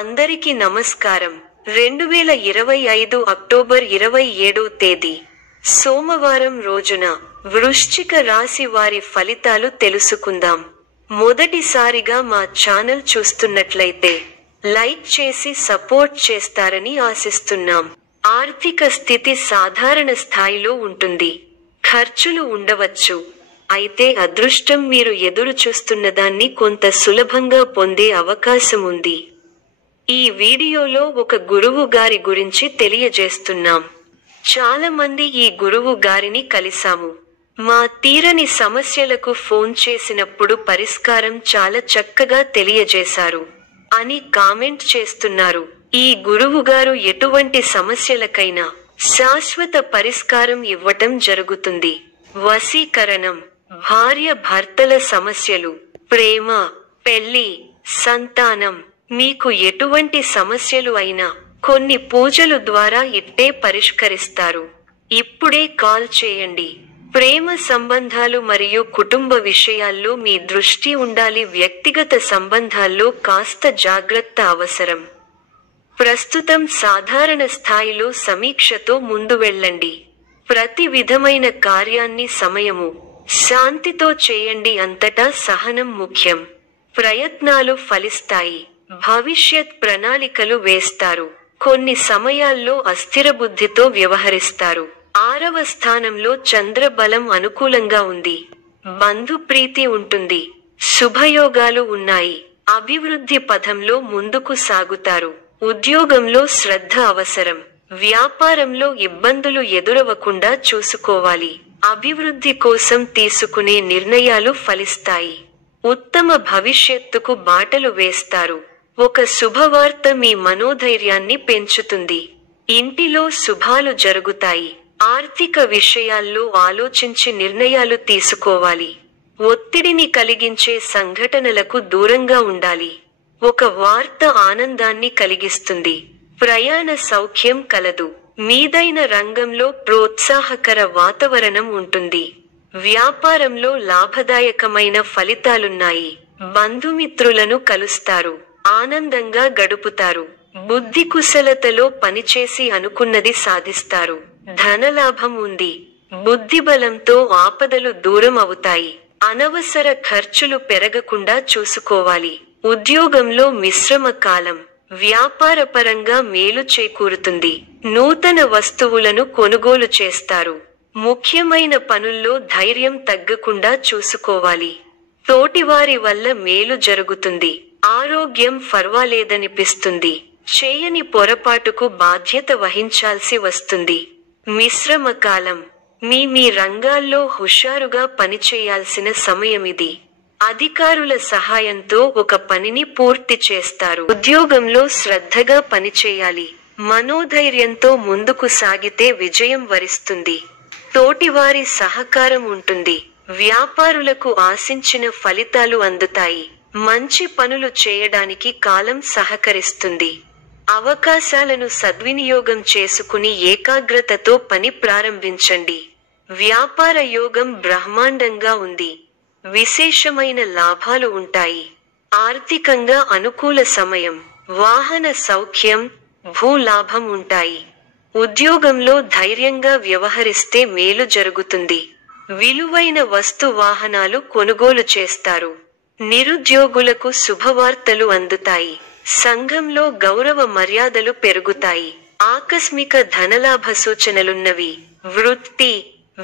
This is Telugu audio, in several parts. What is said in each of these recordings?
అందరికీ నమస్కారం. 2025 అక్టోబర్ 27వ తేదీ సోమవారం రోజున వృశ్చిక రాశి వారి ఫలితాలు తెలుసుకుందాం. మొదటిసారిగా మా ఛానల్ చూస్తున్నట్లయితే లైక్ చేసి సపోర్ట్ చేస్తారని ఆశిస్తున్నాం. ఆర్థిక స్థితి సాధారణ స్థాయిలో ఉంటుంది. ఖర్చులు ఉండవచ్చు. అయితే అదృష్టం మీరు ఎదురు చూస్తున్నదాన్ని కొంత సులభంగా పొందే అవకాశం ఉంది. ఈ వీడియోలో ఒక గురువు గారి గురించి తెలియజేస్తున్నాం. చాలా మంది ఈ గురువు గారిని కలిసాము. మా తీరని సమస్యలకు ఫోన్ చేసినప్పుడు పరిష్కారం చాలా చక్కగా తెలియజేశారు అని కామెంట్ చేస్తున్నారు. ఈ గురువు గారు ఎటువంటి సమస్యలకైనా శాశ్వత పరిష్కారం ఇవ్వటం జరుగుతుంది. వశీకరణం, భార్య భర్తల సమస్యలు, ప్రేమ, పెళ్లి, సంతానం, మీకు ఎటువంటి సమస్యలు అయినా కొన్ని పూజలు ద్వారా ఇట్టే పరిష్కరిస్తారు. ఇప్పుడే కాల్ చేయండి. ప్రేమ సంబంధాలు మరియు కుటుంబ విషయాల్లో మీ దృష్టి ఉండాలి. వ్యక్తిగత సంబంధాల్లో కాస్త జాగ్రత్త అవసరం. ప్రస్తుతం సాధారణ స్థాయిలో సమీక్షతో ముందు వెళ్ళండి. ప్రతి విధమైన కార్యాన్ని సమయము, శాంతితో చేయండి. అంతటా సహనం ముఖ్యం. ప్రయత్నాలు ఫలిస్తాయి. భవిష్యత్ ప్రణాళికలు వేస్తారు. కొన్ని సమయాల్లో అస్థిర బుద్ధితో వ్యవహరిస్తారు. 6వ స్థానంలో చంద్రబలం అనుకూలంగా ఉంది. బంధు ప్రీతి ఉంటుంది. శుభయోగాలు ఉన్నాయి. అభివృద్ధి పథంలో ముందుకు సాగుతారు. ఉద్యోగంలో శ్రద్ధ అవసరం. వ్యాపారంలో ఇబ్బందులు ఎదురవకుండా చూసుకోవాలి. అభివృద్ధి కోసం తీసుకునే నిర్ణయాలు ఫలిస్తాయి. ఉత్తమ భవిష్యత్తుకు బాటలు వేస్తారు. ఒక శుభవార్త మీ మనోధైర్యాన్ని పెంచుతుంది. ఇంటిలో శుభాలు జరుగుతాయి. ఆర్థిక విషయాల్లో ఆలోచించి నిర్ణయాలు తీసుకోవాలి. ఒత్తిడిని కలిగించే సంఘటనలకు దూరంగా ఉండాలి. ఒక వార్త ఆనందాన్ని కలిగిస్తుంది. ప్రయాణ సౌఖ్యం కలదు. మీదైన రంగంలో ప్రోత్సాహకర వాతావరణం ఉంటుంది. వ్యాపారంలో లాభదాయకమైన ఫలితాలున్నాయి. బంధుమిత్రులను కలుస్తారు. ఆనందంగా గడుపుతారు. బుద్ధి కుశలతలో పనిచేసి అనుకున్నది సాధిస్తారు. ధనలాభం ఉంది. బుద్ధిబలంతో ఆపదలు దూరం అవుతాయి. అనవసర ఖర్చులు పెరగకుండా చూసుకోవాలి. ఉద్యోగంలో మిశ్రమ కాలం. వ్యాపారపరంగా మేలు చేకూరుతుంది. నూతన వస్తువులను కొనుగోలు చేస్తారు. ముఖ్యమైన పనుల్లో ధైర్యం తగ్గకుండా చూసుకోవాలి. తోటివారి వల్ల మేలు జరుగుతుంది. ఆరోగ్యం ఫర్వాలేదనిపిస్తుంది. చేయని పొరపాటుకు బాధ్యత వహించాల్సి వస్తుంది. మిశ్రమ కాలం. మీ రంగాల్లో హుషారుగా పనిచేయాల్సిన సమయమిది. అధికారుల సహాయంతో ఒక పనిని పూర్తి చేస్తారు. ఉద్యోగంలో శ్రద్ధగా పనిచేయాలి. మనోధైర్యంతో ముందుకు సాగితే విజయం వరిస్తుంది. తోటివారి సహకారం ఉంటుంది. వ్యాపారులకు ఆశించిన ఫలితాలు అందుతాయి. మంచి పనులు చేయడానికి కాలం సహకరిస్తుంది. అవకాశాలను సద్వినియోగం చేసుకుని ఏకాగ్రతతో పని ప్రారంభించండి. వ్యాపార యోగం బ్రహ్మాండంగా ఉంది. విశేషమైన లాభాలు ఉంటాయి. ఆర్థికంగా అనుకూల సమయం. వాహన సౌఖ్యం, భూలాభం ఉంటాయి. ఉద్యోగంలో ధైర్యంగా వ్యవహరిస్తే మేలు జరుగుతుంది. విలువైన వస్తు వాహనాలు కొనుగోలు చేస్తారు. నిరుద్యోగులకు శుభవార్తలు అందుతాయి. సంఘంలో గౌరవ మర్యాదలు పెరుగుతాయి. ఆకస్మిక ధనలాభ సూచనలున్నవి. వృత్తి,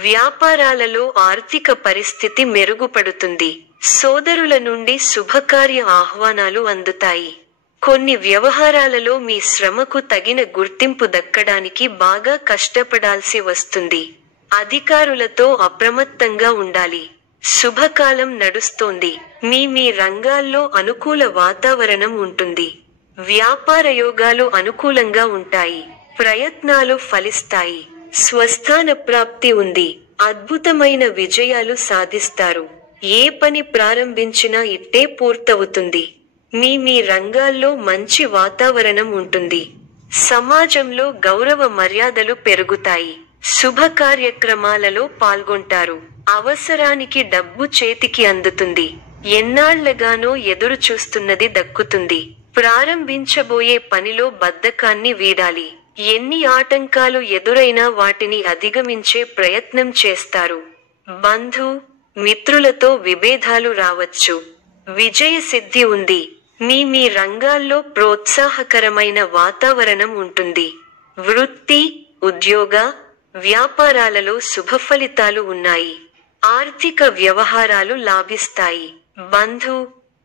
వ్యాపారాలలో ఆర్థిక పరిస్థితి మెరుగుపడుతుంది. సోదరుల నుండి శుభకార్య ఆహ్వానాలు అందుతాయి. కొన్ని వ్యవహారాలలో మీ శ్రమకు తగిన గుర్తింపు దక్కడానికి బాగా కష్టపడాల్సి వస్తుంది. అధికారులతో అప్రమత్తంగా ఉండాలి. శుభకాలం నడుస్తోంది. మీ రంగాల్లో అనుకూల వాతావరణం ఉంటుంది. వ్యాపార యోగాలు అనుకూలంగా ఉంటాయి. ప్రయత్నాలు ఫలిస్తాయి. స్వస్థాన ప్రాప్తి ఉంది. అద్భుతమైన విజయాలు సాధిస్తారు. ఏ పని ప్రారంభించినా ఇట్టే పూర్తవుతుంది. మీ రంగాల్లో మంచి వాతావరణం ఉంటుంది. సమాజంలో గౌరవ మర్యాదలు పెరుగుతాయి. శుభ కార్యక్రమాలలో పాల్గొంటారు. అవసరానికి డబ్బు చేతికి అందుతుంది. ఎన్నాళ్లగానో ఎదురు చూస్తున్నది దక్కుతుంది. ప్రారంభించబోయే పనిలో బద్ధకాన్ని వీడాలి. ఎన్ని ఆటంకాలు ఎదురైనా వాటిని అధిగమించే ప్రయత్నం చేస్తారు. బంధు మిత్రులతో విభేదాలు రావచ్చు. విజయ సిద్ధి ఉంది. మీ రంగాల్లో ప్రోత్సాహకరమైన వాతావరణం ఉంటుంది. వృత్తి, ఉద్యోగ, వ్యాపారాలలో శుభఫలితాలు ఉన్నాయి. ఆర్థిక వ్యవహారాలు లాభిస్తాయి. బంధు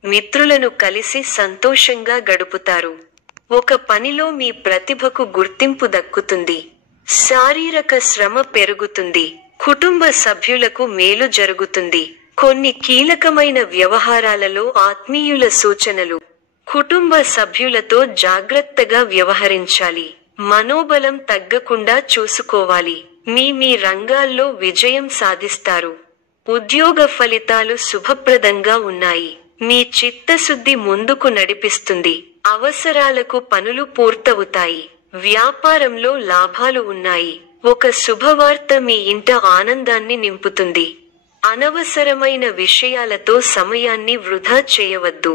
మిత్రులను కలిసి సంతోషంగా గడుపుతారు. ఒక పనిలో మీ ప్రతిభకు గుర్తింపు దక్కుతుంది. శారీరక శ్రమ పెరుగుతుంది. కుటుంబ సభ్యులకు మేలు జరుగుతుంది. కొన్ని కీలకమైన వ్యవహారాలలో ఆత్మీయుల సూచనలు. కుటుంబ సభ్యులతో జాగ్రత్తగా వ్యవహరించాలి. మనోబలం తగ్గకుండా చూసుకోవాలి. మీ రంగాల్లో విజయం సాధిస్తారు. ఉద్యోగ ఫలితాలు శుభప్రదంగా ఉన్నాయి. మీ చిత్తశుద్ధి ముందుకు నడిపిస్తుంది. అవసరాలకు పనులు పూర్తవుతాయి. వ్యాపారంలో లాభాలు ఉన్నాయి. ఒక శుభవార్త మీ ఇంట ఆనందాన్ని నింపుతుంది. అనవసరమైన విషయాలతో సమయాన్ని వృధా చేయవద్దు.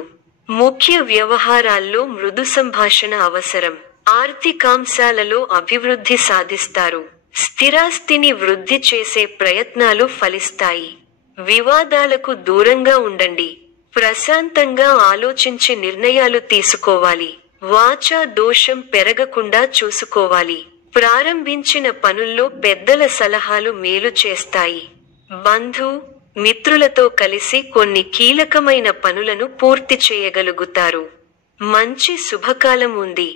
ముఖ్య వ్యవహారాల్లో మృదు సంభాషణ అవసరం. ఆర్థికాంశాలలో అభివృద్ధి సాధిస్తారు. స్థిరాస్తిని వృద్ధి చేసే ప్రయత్నాలు ఫలిస్తాయి. వివాదాలకు దూరంగా ఉండండి. ప్రశాంతంగా ఆలోచించి నిర్ణయాలు తీసుకోవాలి. వాచా దోషం పెరగకుండా చూసుకోవాలి. ప్రారంభించిన పనుల్లో పెద్దల సలహాలు మేలు చేస్తాయి. బంధు మిత్రులతో కలిసి కొన్ని కీలకమైన పనులను పూర్తి చేయగలుగుతారు. మంచి శుభకాలం ఉంది.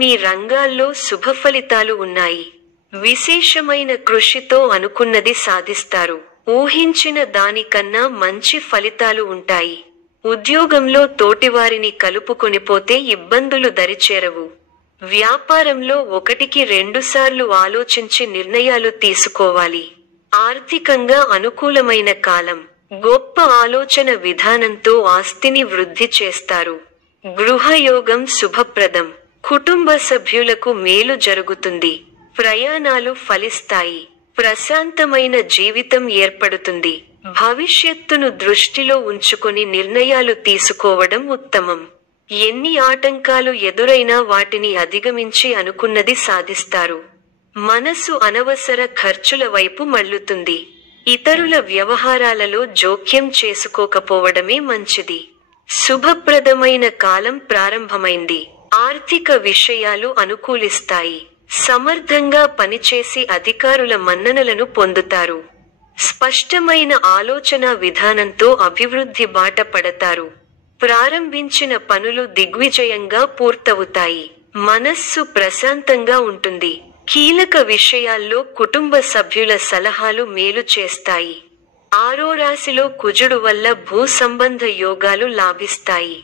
మీ రంగాల్లో శుభఫలితాలు ఉన్నాయి. విశేషమైన కృషితో అనుకున్నది సాధిస్తారు. ఊహించిన దానికన్నా మంచి ఫలితాలు ఉంటాయి. ఉద్యోగంలో తోటివారిని కలుపుకొనిపోతే ఇబ్బందులు దరిచేరవు. వ్యాపారంలో 1-2 సార్లు ఆలోచించి నిర్ణయాలు తీసుకోవాలి. ఆర్థికంగా అనుకూలమైన కాలం. గొప్ప ఆలోచన విధానంతో ఆస్తిని వృద్ధి చేస్తారు. గృహయోగం శుభప్రదం. కుటుంబ సభ్యులకు మేలు జరుగుతుంది. ప్రయాణాలు ఫలిస్తాయి. ప్రశాంతమైన జీవితం ఏర్పడుతుంది. భవిష్యత్తును దృష్టిలో ఉంచుకొని నిర్ణయాలు తీసుకోవడం ఉత్తమం. ఎన్ని ఆటంకాలు ఎదురైనా వాటిని అధిగమించి అనుకున్నది సాధిస్తారు. మనసు అనవసర ఖర్చుల వైపు మళ్లుతుంది. ఇతరుల వ్యవహారాలలో జోక్యం చేసుకోకపోవడమే మంచిది. శుభప్రదమైన కాలం ప్రారంభమైంది. ఆర్థిక విషయాలు అనుకూలిస్తాయి. సమర్థంగా పనిచేసి అధికారుల మన్ననలను పొందుతారు. స్పష్టమైన ఆలోచన విధానంతో అభివృద్ధి బాట పడతారు. ప్రారంభించిన పనులు దిగ్విజయంగా పూర్తవుతాయి. మనస్సు ప్రశాంతంగా ఉంటుంది. కీలక విషయాల్లో కుటుంబ సభ్యుల సలహాలు మేలు చేస్తాయి. ఆరో రాశిలో కుజుడు వల్ల భూ సంబంధ యోగాలు లాభిస్తాయి.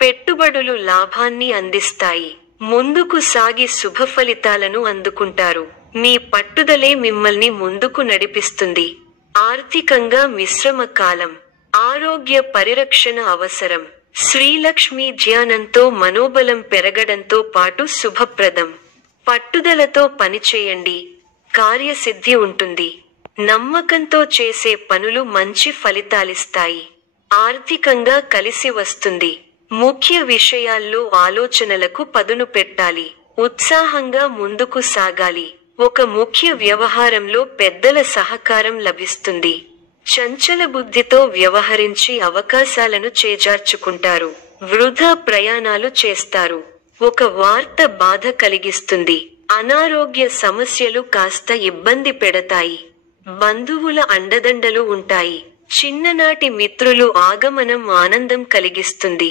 పెట్టుబడులు లాభాన్ని అందిస్తాయి. ముందుకు సాగి శుభఫలితాలను అందుకుంటారు. మీ పట్టుదలే మిమ్మల్ని ముందుకు నడిపిస్తుంది. ఆర్థికంగా మిశ్రమ కాలం. ఆరోగ్య పరిరక్షణ అవసరం. శ్రీలక్ష్మీ ధ్యానంతో మనోబలం పెరగడంతో పాటు శుభప్రదం. పట్టుదలతో పనిచేయండి. కార్యసిద్ధి ఉంటుంది. నమ్మకంతో చేసే పనులు మంచి ఫలితాలిస్తాయి. ఆర్థికంగా కలిసి వస్తుంది. ముఖ్య విషయాల్లో ఆలోచనలకు పదును పెట్టాలి. ఉత్సాహంగా ముందుకు సాగాలి. ఒక ముఖ్య వ్యవహారంలో పెద్దల సహకారం లభిస్తుంది. చంచల బుద్ధితో వ్యవహరించి అవకాశాలను చేజార్చుకుంటారు. వృధా ప్రయాణాలు చేస్తారు. ఒక వార్త బాధ కలిగిస్తుంది. అనారోగ్య సమస్యలు కాస్త ఇబ్బంది పెడతాయి. బంధువుల అండదండలు ఉంటాయి. చిన్ననాటి మిత్రులు ఆగమనం ఆనందం కలిగిస్తుంది.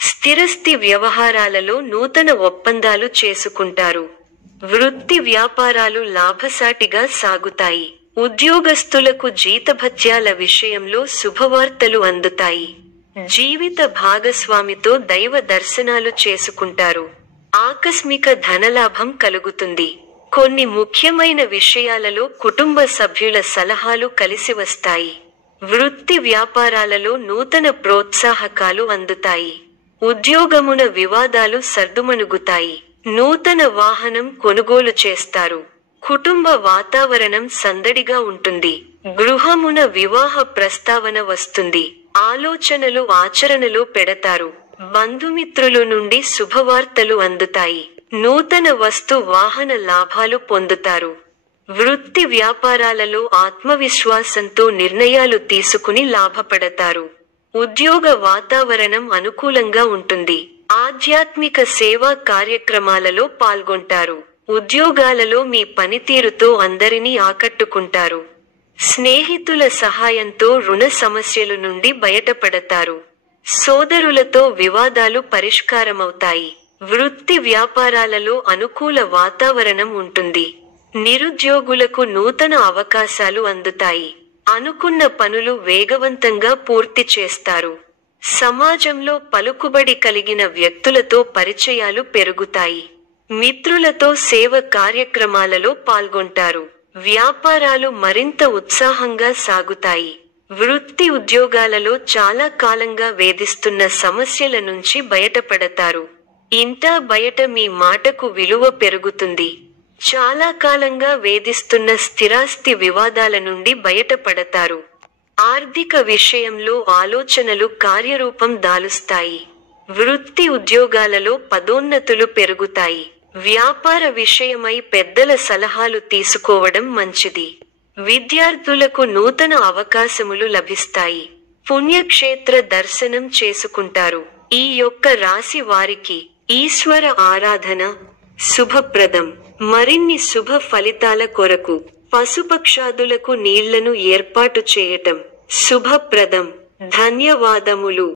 స్థిరస్థి వ్యవహారాలలో నూతన ఒప్పందాలు చేసుకుంటారు. వృత్తి వ్యాపారాలు లాభసాటిగా సాగుతాయి. ఉద్యోగస్తులకు జీతభత్యాల విషయంలో శుభవార్తలు అందుతాయి. జీవిత భాగస్వామితో దైవ దర్శనాలు చేసుకుంటారు. ఆకస్మిక ధనలాభం కలుగుతుంది. కొన్ని ముఖ్యమైన విషయాలలో కుటుంబ సభ్యుల సలహాలు కలిసి వస్తాయి. వృత్తి వ్యాపారాలలో నూతన ప్రోత్సాహకాలు అందుతాయి. ఉద్యోగమున వివాదాలు సర్దుమణుగుతాయి. నూతన వాహనం కొనుగోలు చేస్తారు. కుటుంబ వాతావరణం సందడిగా ఉంటుంది. గృహమున వివాహ ప్రస్తావన వస్తుంది. ఆలోచనలు ఆచరణలో పెడతారు. బంధుమిత్రుల నుండి శుభవార్తలు అందుతాయి. నూతన వస్తు వాహన లాభాలు పొందుతారు. వృత్తి వ్యాపారాలలో ఆత్మవిశ్వాసంతో నిర్ణయాలు తీసుకుని లాభపడతారు. ఉద్యోగ వాతావరణం అనుకూలంగా ఉంటుంది. ఆధ్యాత్మిక సేవా కార్యక్రమాలలో పాల్గొంటారు. ఉద్యోగాలలో మీ పనితీరుతో అందరినీ ఆకట్టుకుంటారు. స్నేహితుల సహాయంతో రుణ సమస్యల నుండి బయటపడతారు. సోదరులతో వివాదాలు పరిష్కారమవుతాయి. వృత్తి వ్యాపారాలలో అనుకూల వాతావరణం ఉంటుంది. నిరుద్యోగులకు నూతన అవకాశాలు అందుతాయి. అనుకున్న పనులు వేగవంతంగా పూర్తి చేస్తారు. సమాజంలో పలుకుబడి కలిగిన వ్యక్తులతో పరిచయాలు పెరుగుతాయి. మిత్రులతో సేవ కార్యక్రమాలలో పాల్గొంటారు. వ్యాపారాలు మరింత ఉత్సాహంగా సాగుతాయి. వృత్తి ఉద్యోగాలలో చాలా కాలంగా వేధిస్తున్న సమస్యల నుంచి బయటపడతారు. ఇంటా బయట మీ మాటకు విలువ పెరుగుతుంది. చాలా కాలంగా వేధిస్తున్న స్థిరాస్తి వివాదాల నుండి బయటపడతారు. ఆర్థిక విషయంలో ఆలోచనలు కార్యరూపం దాలుస్తాయి. వృత్తి ఉద్యోగాలలో పదోన్నతులు పెరుగుతాయి. వ్యాపార విషయమై పెద్దల సలహాలు తీసుకోవడం మంచిది. విద్యార్థులకు నూతన అవకాశములు లభిస్తాయి. పుణ్యక్షేత్ర దర్శనం చేసుకుంటారు. ఈ యొక్క రాశి వారికి ఈశ్వర ఆరాధన శుభప్రదం. మరిన్ని శుభ ఫలితాల కొరకు పశుపక్షాదులకు నీళ్లను ఏర్పాటు చేయటం శుభప్రదం. ధన్యవాదములు.